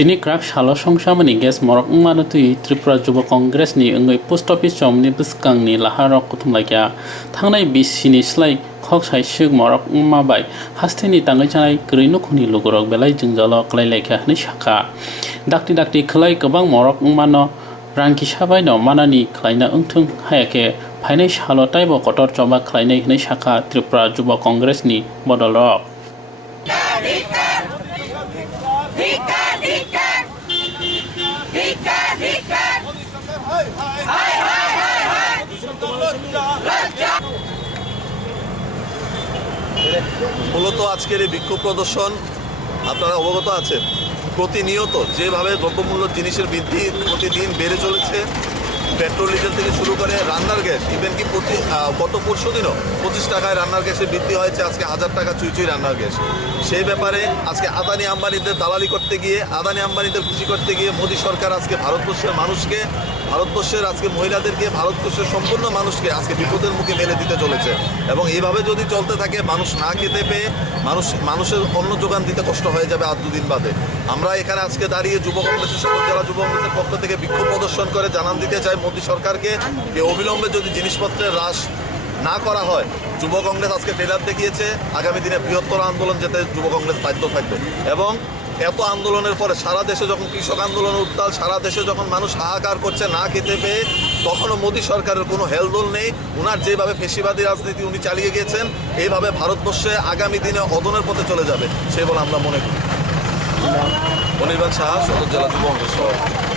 Tini krak shalo songsamani ges morok ngmano tui Tripura Juba Congress ni ngoi post office chomni biskang ni laharok kutumlakya thangnai bisini slai khok sai syuk morok ngma bai hasteni tangai chanai grino khuni lugorok belai jingjalo klailekha ni shaka dakti khlai kabang morok ngmano rangki sabai no manani khlaina ungthung hayake phainai shalo taibo kotor choba khlainai ni shaka Tripura Juba Congress ni bodolok মূলত আজকের এই বিক্ষোভ প্রদর্শন আপনারা অবগত আছেন প্রতিনিয়ত যেভাবে দ্রব্যমূল্য জিনিসের বৃদ্ধি প্রতিদিন বেড়ে চলেছে পেট্রোল ডিজেল থেকে শুরু করে রান্নার গ্যাস ইভেন কি গত পরশু দিনও 25 টাকায় রান্নার গ্যাসের বৃদ্ধি হয়েছে আজকে 1000 টাকা চুই রান্নার গ্যাস সেই ব্যাপারে আজকে আদানি আম্বানিদের দালালি করতে গিয়ে আদানি আম্বানিদের খুশি করতে গিয়ে মোদী সরকার আজকে ভারতবর্ষের মানুষকে ভারতবর্ষের আজকে মহিলাদেরকে ভারতবর্ষের সম্পূর্ণ মানুষকে আজকে বিপদের মুখে মেলে দিতে চলেছে এবং এইভাবে যদি চলতে থাকে মানুষ না খেতে পেয়ে মানুষের অন্ন যোগান দিতে কষ্ট হয়ে যাবে আর দুদিন বাদে আমরা এখানে আজকে দাঁড়িয়ে যুব কংগ্রেসের সকল জেলা যুব কংগ্রেসের পক্ষ থেকে বিক্ষোভ প্রদর্শন করে জানান দিতে চাই মোদী সরকারকে যে অবিলম্বে যদি জিনিসপত্রের হ্রাস না করা হয় যুব কংগ্রেস আজকে ট্রেলার দেখিয়েছে আগামী দিনে বৃহত্তর আন্দোলন যেতে যুব কংগ্রেস বাধ্য থাকবে এবং এত আন্দোলনের পরে সারা দেশে যখন কৃষক আন্দোলন উত্তাল সারা দেশে যখন মানুষ হাহাকার করছে না খেতে পেয়ে তখনও মোদী সরকারের কোনো হেলদোল নেই ওনার যেভাবে ফেসিবাদী রাজনীতি উনি চালিয়ে গিয়েছেন এইভাবে ভারতবর্ষে আগামী দিনে অদনের পথে চলে যাবে সেই বলে আমরা মনে করি অনির্বাণ সাহা সদর জেলা যুব কংগ্রেস সভাপতি।